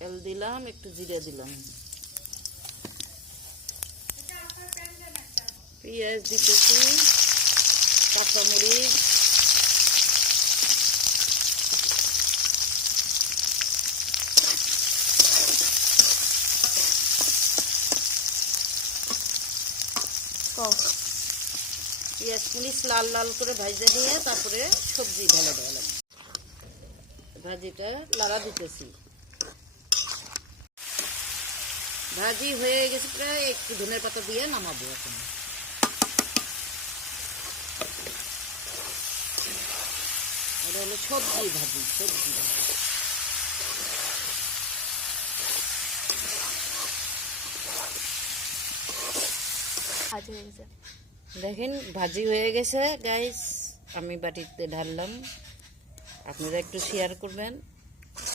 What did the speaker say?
তেল দিলাম, একটু জিরে দিলাম, পেঁয়াজ দিতেছি, কাঁচামরিচ, পেঁয়াজ মরিচ লাল লাল করে ভাজে নিয়ে তারপরে সবজি ঢেলে দেওয়া লাগবে। ভাজিটা লাড়া দিতেছি, ভাজি হয়ে গেছে প্রায়, একটু ধনের পাতা দিয়ে নামাবো এখন। এটা হলো সবজি ভাজি, সবজি ভাজি। দেখেন ভাজি হয়ে গেছে গাইস, আমি বাটিতে ঢাললাম, আপনারা একটু শেয়ার করবেন।